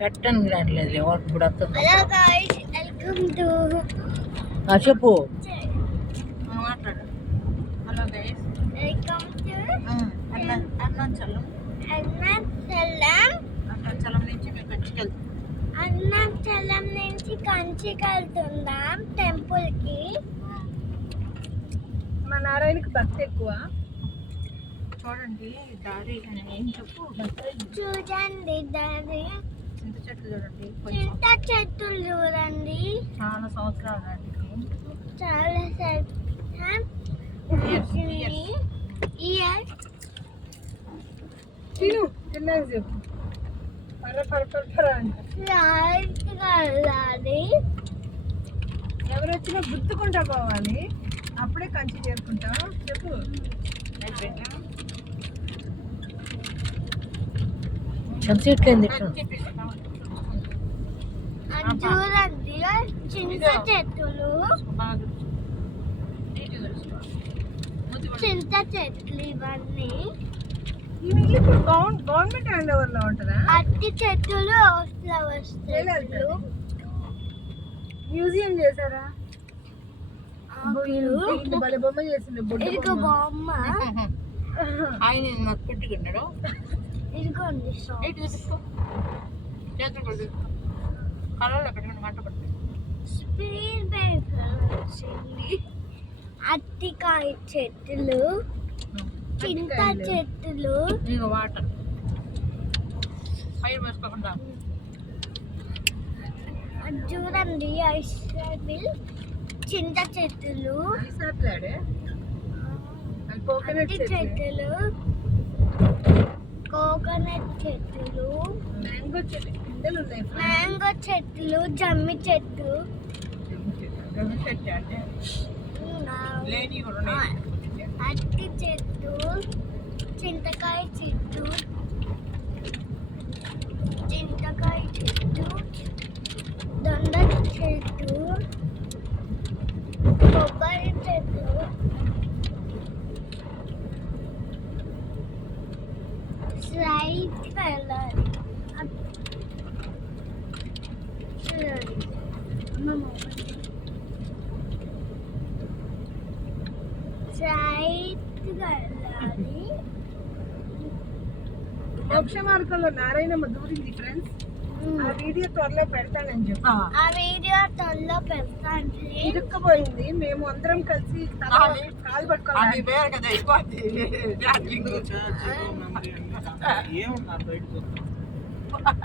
పెట్టడానికి రావట్లేదు ఇప్పుడు వస్తుంది. హలో గైస్, వెల్కమ్ టు చెప్పు. మాట్లాడు. Hello guys, welcome to Arunachalam. Arunachalam నుంచి మేము కంచికెళ్తాం. అరుణాచలం నుంచి కంచికి వెళ్తున్నాం టెంపుల్ కి. మా నారాయణకి భక్తి ఎక్కువ. చూడండి దారి ఏం చెప్పు. చూడండి దారి, చింత చెట్లు చూడండి, చింత చెట్లు చూడండి. చాలా సంవత్సరాలు నాటికి. చాలా చెప్పు. వెళ్ళాలి. ఎవరు వచ్చినా గుర్తుకుంటా పోవాలి, అప్పుడే కంచి చేరుకుంటాం. చెప్పు. చెట్లేదు చూడండి చింత చెట్లు, చింత చెట్లు ఇవన్నీ. ఇవి ఇప్పుడు గవర్నమెంట్ హ్యాండ్ ఓవర్ లో ఉంటుందా? అట్టి చెట్లు, ఫ్లవర్స్ చెట్లు. మ్యూజియం చేశారా? భలే బొమ్మ చేసింది. ఇదిగో బొమ్మ. ఆయన నాకు పెట్టుకున్నాడు. ఇదిగోండి కళలో పెట్టుకుని మంట పట్టు. అట్టికాయ చెట్లు, చింత చెట్లు. ఇక వాటర్ పైన వేసుకోకుండా చూడండి ఐస్క్రీమ్, చింత చెట్లు, కోకోనట్ చెట్లు, కోకోనట్ చెట్లు, మ్యాంగో చెట్లు, పిందెలు ఉన్నాయి. మ్యాంగో చెట్లు, జమ్మి చెట్టు, అట్టి చెట్టు, చింతకాయ చెట్టు, చింతకాయ చెట్టు, దొండ చెట్టు, కొబ్బరి చెట్టు, స్లైడ్ వెళ్ళాలి. మోక్ష మార్గంలో నారాయణమ్మ దూరింది ఫ్రెండ్స్. ఆ వీడియో త్వరలో పెడతానని చెప్పి. ఆ వీడియో త్వరలో పెడతాను. ఇరుక్కుపోయింది, మేము అందరం కలిసి కాలు పట్టుకోవాలి.